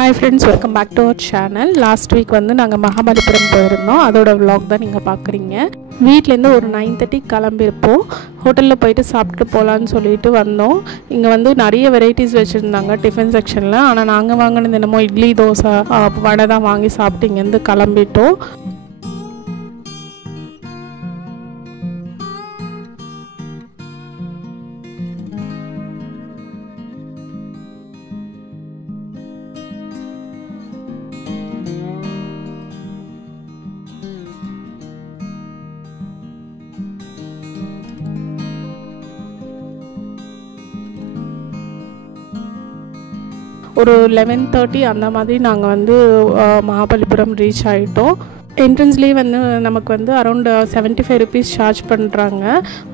Hi friends, welcome back to our channel. Last week வந்து நாங்க மகாபலிபுரம் போயிருந்தோம். அதோட vlog தான் நீங்க பார்க்கறீங்க. வீட்ல இருந்து ஒரு 9:30 கிளம்பிருப்போம். ஹோட்டல்ல போயிட்டு சாப்பிட்டு போலாம்னு சொல்லிட்டு வந்தோம். இங்க வந்து நிறைய வெரைட்டிஸ் வச்சிருந்தாங்க டிஃபன் செக்ஷன்ல. ஆனா நாங்க வாங்குனது என்னமோ இட்லி, தோசை, வடை தான் வாங்கி சாப்பிட்டு இங்க இருந்து கிளம்பிட்டோம். ஒரு 11:30 அந்த மாதிரி நாங்கள் வந்து மகாபலிபுரம் ரீச் ஆகிட்டோம். என்ட்ரன்ஸ்லேயே வந்து நமக்கு வந்து அரௌண்ட் 75 rupees சார்ஜ் பண்ணுறாங்க.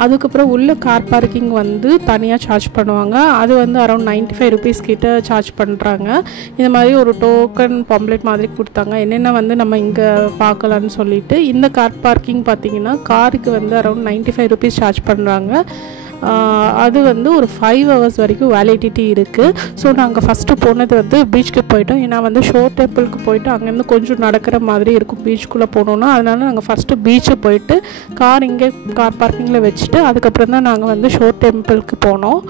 அதுக்கப்புறம் உள்ள கார் பார்க்கிங் வந்து தனியாக சார்ஜ் பண்ணுவாங்க. அது வந்து அரௌண்ட் 95 rupees கிட்ட சார்ஜ் பண்ணுறாங்க. இந்த மாதிரி ஒரு டோக்கன் பாம்ப்ளெட் மாதிரி கொடுத்தாங்க, என்னென்ன வந்து நம்ம இங்கே பார்க்கலான்னு சொல்லிட்டு. இந்த கார் பார்க்கிங் பார்த்திங்கன்னா காருக்கு வந்து அரௌண்ட் 95 rupees சார்ஜ் பண்ணுறாங்க. அது வந்து ஒரு 5 hours வரைக்கும் வேலிடிட்டி இருக்குது. ஸோ நாங்கள் ஃபஸ்ட்டு போனது வந்து பீச்சுக்கு போயிட்டோம். ஏன்னா வந்து ஷோர் டெம்பிளுக்கு போயிட்டு அங்கேருந்து கொஞ்சம் நடக்கிற மாதிரி இருக்கும் பீச்சுக்குள்ளே போகணுன்னா. அதனால நாங்கள் ஃபஸ்ட்டு பீச்சு போயிட்டு கார் இங்கே கார் பார்க்கிங்கில் வச்சுட்டு அதுக்கப்புறம் தான் நாங்கள் வந்து ஷோர் டெம்பிளுக்கு போனோம்.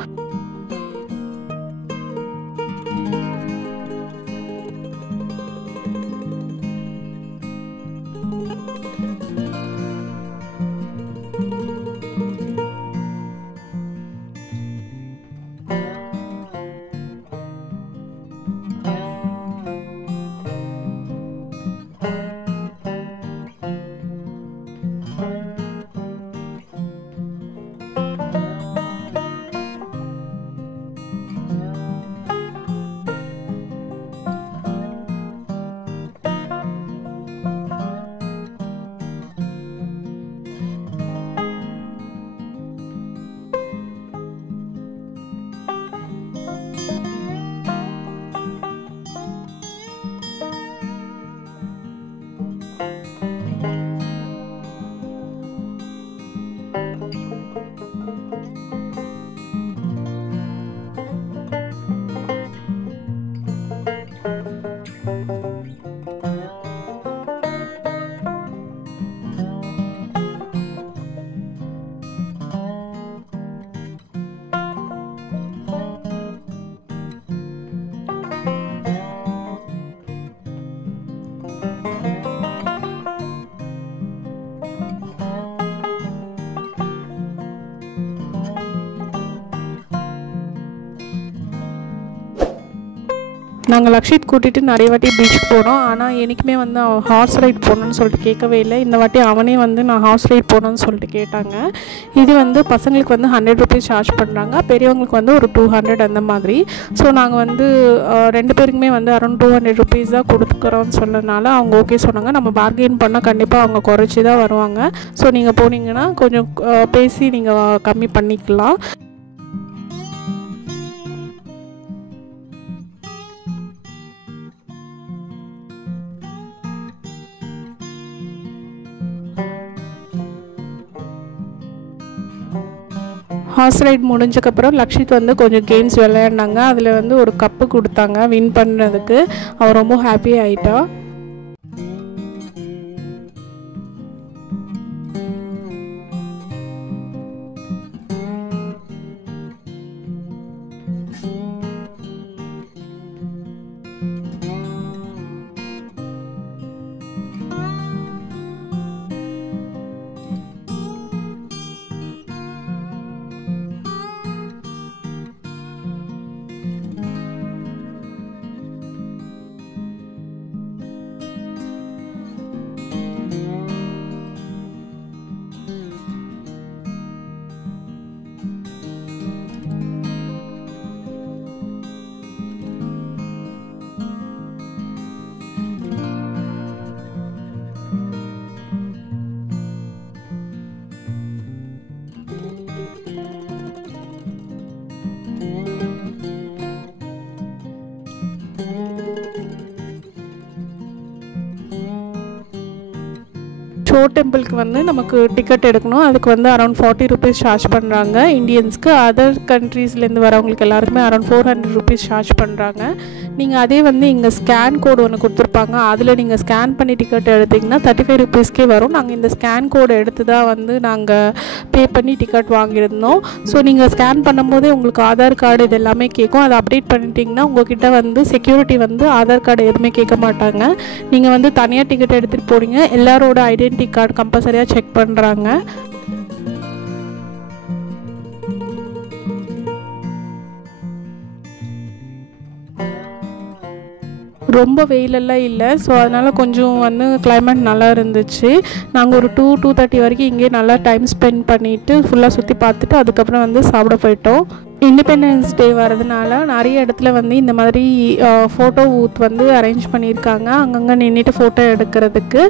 நாங்கள் லக்ஷித் கூட்டிகிட்டு நிறைய வாட்டி பீச்சுக்கு போனோம். ஆனால் என்றைக்குமே வந்து அவன் ஹார்ஸ் ரைட் போகணுன்னு சொல்லிட்டு கேட்கவே இல்லை. இந்த வாட்டி அவனே வந்து நான் ஹார்ஸ் ரைட் போகணுன்னு சொல்லிட்டு கேட்டாங்க. இது வந்து பசங்களுக்கு வந்து 100 rupees சார்ஜ் பண்ணுறாங்க, பெரியவங்களுக்கு வந்து ஒரு 200 அந்த மாதிரி. ஸோ நாங்கள் வந்து 2 பேருக்குமே வந்து அரௌண்ட் 200 rupees தான் கொடுத்துக்கிறோன்னு சொன்னதுனால அவங்க ஓகே சொன்னாங்க. நம்ம பார்கெயின் பண்ணால் கண்டிப்பாக அவங்க குறைச்சி தான் வருவாங்க. ஸோ நீங்கள் போனீங்கன்னா கொஞ்சம் பேசி நீங்கள் கம்மி பண்ணிக்கலாம். ஹார்ஸ் ரைட் முடிஞ்சக்கப்புறம் லக்ஷித் வந்து கொஞ்சம் கேம்ஸ் விளையாடினாங்க. அதில் வந்து ஒரு கப்பு கொடுத்தாங்க வின் பண்ணுறதுக்கு. அவன் ரொம்ப ஹாப்பி ஆகிட்டா. ஷோ டெம்பிளுக்கு வந்து நமக்கு டிக்கெட் எடுக்கணும். அதுக்கு வந்து அரௌண்ட் 40 rupees சார்ஜ் பண்ணுறாங்க இந்தியன்ஸ்க்கு. அதர் கண்ட்ரீஸ்லேருந்து வரவங்களுக்கு எல்லாருக்குமே அரௌண்ட் 400 rupees சார்ஜ் பண்ணுறாங்க. நீங்கள் அதே வந்து இங்கே ஸ்கேன் கோடு ஒன்று கொடுத்துருப்பாங்க, அதில் நீங்கள் ஸ்கேன் பண்ணி டிக்கெட் எடுத்திங்கன்னா 35 ருபீஸ்க்கே வரும். நாங்கள் இந்த ஸ்கேன் கோடு எடுத்து தான் வந்து நாங்கள் பே பண்ணி டிக்கெட் வாங்கியிருந்தோம். ஸோ நீங்கள் ஸ்கேன் பண்ணும்போதே உங்களுக்கு ஆதார் கார்டு இது எல்லாமே கேட்கும். அதை அப்டேட் பண்ணிட்டீங்கன்னா உங்கள்கிட்ட வந்து செக்யூரிட்டி வந்து ஆதார் கார்டு எதுவுமே கேட்க மாட்டாங்க. நீங்கள் வந்து தனியாக டிக்கெட் எடுத்துகிட்டு போகிறீங்க, எல்லாரோட ஐடென்டிட்டி கார்டு கம்பல்சரியாக செக் பண்ணுறாங்க. ரொம்ப வெயிலெல்லாம் இல்லை. ஸோ அதனால் கொஞ்சம் வந்து கிளைமேட் நல்லா இருந்துச்சு. நாங்கள் ஒரு 2-2:30 வரைக்கும் இங்கே நல்லா டைம் ஸ்பெண்ட் பண்ணிவிட்டு ஃபுல்லாக சுற்றி பார்த்துட்டு அதுக்கப்புறம் வந்து சாப்பிட போயிட்டோம். இண்டிபெண்டன்ஸ் டே வரதுனால நிறைய இடத்துல வந்து இந்த மாதிரி ஃபோட்டோ பூத் வந்து அரேஞ்ச் பண்ணியிருக்காங்க, அங்கங்கே நின்றுட்டு ஃபோட்டோ எடுக்கிறதுக்கு.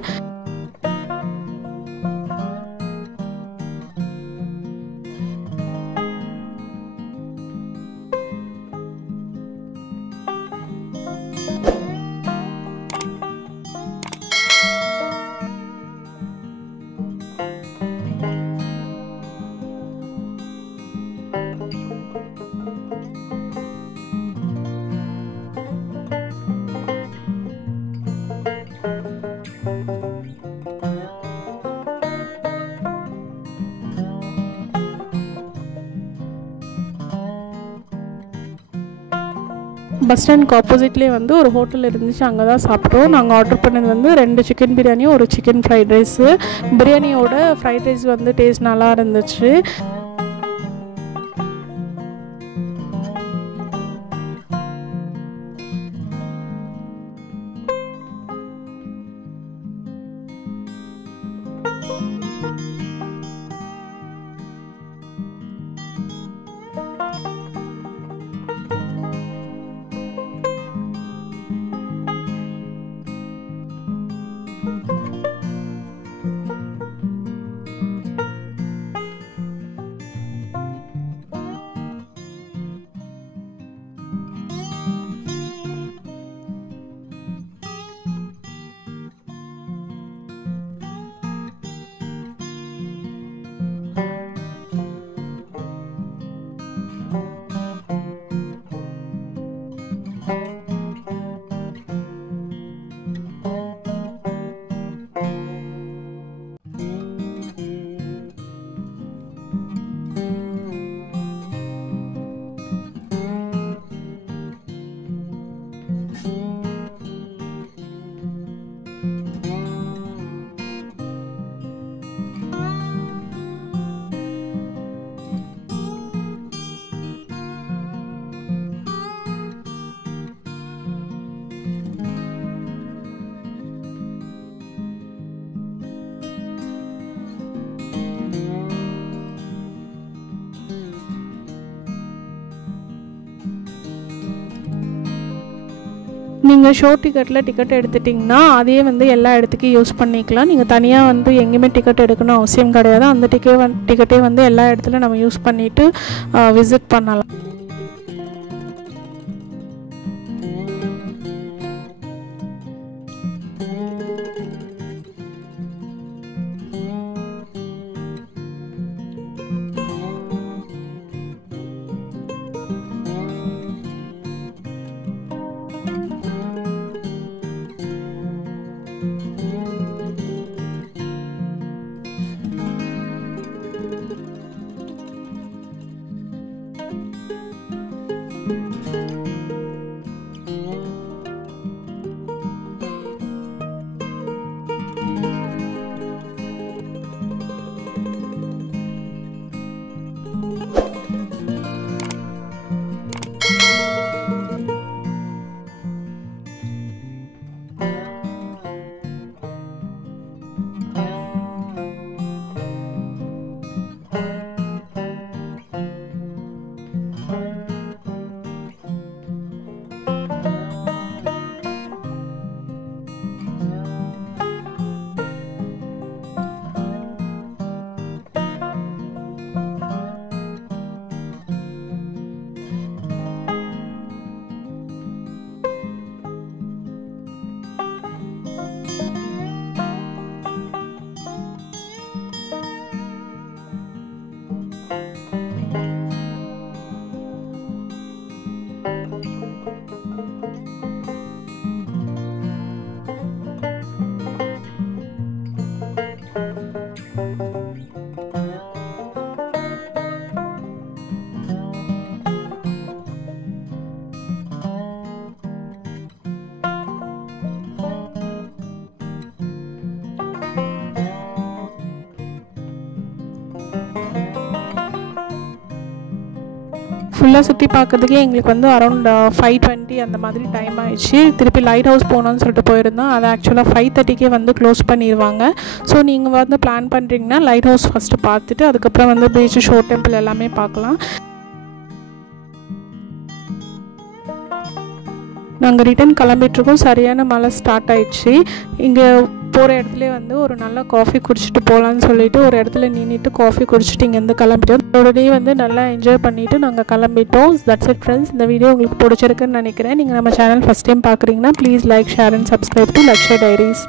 பஸ் ஸ்டாண்டுக்கு ஆப்போசிட்லேயே வந்து ஒரு ஹோட்டல் இருந்துச்சு, அங்கே தான் சாப்பிட்டோம். நாங்கள் ஆர்டர் பண்ணது வந்து 2 சிக்கன் பிரியாணியும் ஒரு சிக்கன் ஃப்ரைட் ரைஸு. பிரியாணியோட ஃப்ரைட் ரைஸ் வந்து டேஸ்ட் நல்லா இருந்துச்சு. நீங்கள் ஷோ டிக்கெட்டில் டிக்கெட் எடுத்துட்டிங்கன்னா அதே வந்து எல்லா இடத்துக்கும் யூஸ் பண்ணிக்கலாம். நீங்கள் தனியாக வந்து எங்கேயுமே டிக்கெட் எடுக்கணும் அவசியம் கிடையாது. அந்த டிக்கெட்டே வந்து எல்லா இடத்துலையும் நம்ம யூஸ் பண்ணிவிட்டு விசிட் பண்ணலாம். ஃபுல்லாக சுற்றி பார்க்கறதுக்கே எங்களுக்கு வந்து அரௌண்ட் 5:20 அந்த மாதிரி டைம் ஆயிடுச்சு. திருப்பி லைட் ஹவுஸ் போகணுன்னு சொல்லிட்டு போயிருந்தோம். அதை ஆக்சுவலாக 5:30க்கே வந்து க்ளோஸ் பண்ணிடுவாங்க. ஸோ நீங்கள் வந்து பிளான் பண்ணுறீங்கன்னா லைட் ஹவுஸ் ஃபஸ்ட்டு பார்த்துட்டு அதுக்கப்புறம் வந்து பீச், ஷோ டெம்பிள் எல்லாமே பார்க்கலாம். நாங்கள் ரிட்டன் கிளம்பிட்டுருக்கோம். சரியான மழை ஸ்டார்ட் ஆயிடுச்சு. இங்கே போகிற இடத்துல வந்து ஒரு நல்ல காஃபி குடிச்சிட்டு போகலான்னு சொல்லிட்டு ஒரு இடத்துல நின்றுட்டு காஃபி குடிச்சிட்டு இங்கேருந்து கிளம்பிட்டோம். உடனே வந்து நல்லா என்ஜாய் பண்ணிவிட்டு நாங்கள் கிளம்பிட்டோம். That's it friends. இந்த வீடியோ உங்களுக்கு பிடிச்சிருக்குன்னு நினைக்கிறேன். நீங்கள் நம்ம சேனல் ஃபஸ்ட் டைம் பார்க்குறீங்கன்னா please like, share and subscribe to Lakshya diaries.